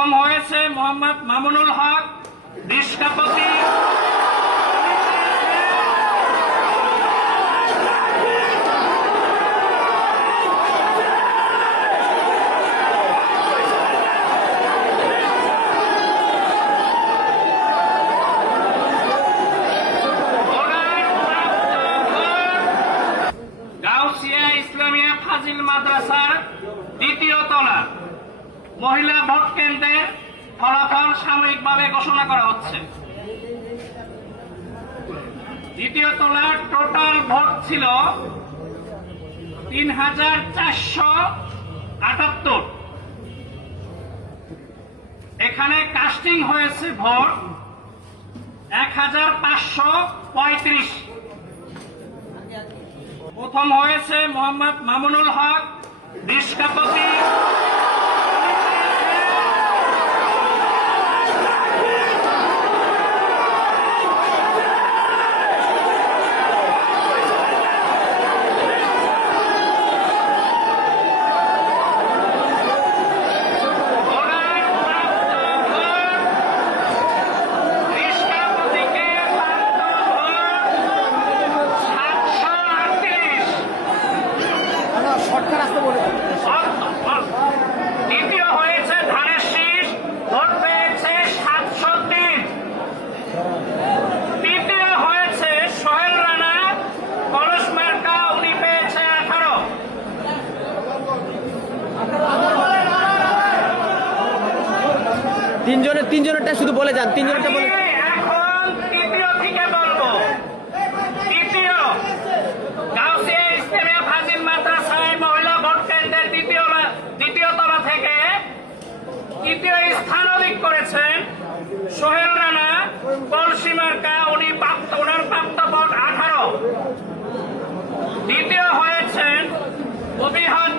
প্রথম হয়েছে মোহাম্মদ মামুনুল হক রিশকাপতি, গাউসিয়া ইসলামিয়া ফাজিল মাদ্রাসার দ্বিতীয় তলা মহিলা ভোট কেন্দ্রের ফলাফল সাময়িকভাবে ঘোষণা করা হচ্ছে। দ্বিতীয় তলার টোটাল ভোট ছিল ৩,৪৭৮। এখানে কাস্টিং হয়েছে ভোট ১,৫৩৫। প্রথম হয়েছে মোহাম্মদ মামুনুল হক রিশকাপতি, দ্বিতীয় হয়েছে ধানের শীষ, ভোট পেয়েছে ৭০৩। তৃতীয় হয়েছে সোহেল রানা কলস মার্কা, উনি পেয়েছে ১৮। তিনজনেরটা শুধু বলে যান, তিনজনেরটা বলে। এখন তৃতীয় থেকে বলবো। তৃতীয় গাউসিয়া ইসলামিয়া ফাজিল মাদ্রাসায় মহিলা ভোট কেন্দ্রের দ্বিতীয় তলা থেকে তৃতীয় স্থান অধিক করেছেন সোহেল রানা কলসি মার্কা, ওনার প্রাপ্ত ভোট 18। দ্বিতীয় হয়েছেন অবিহৎ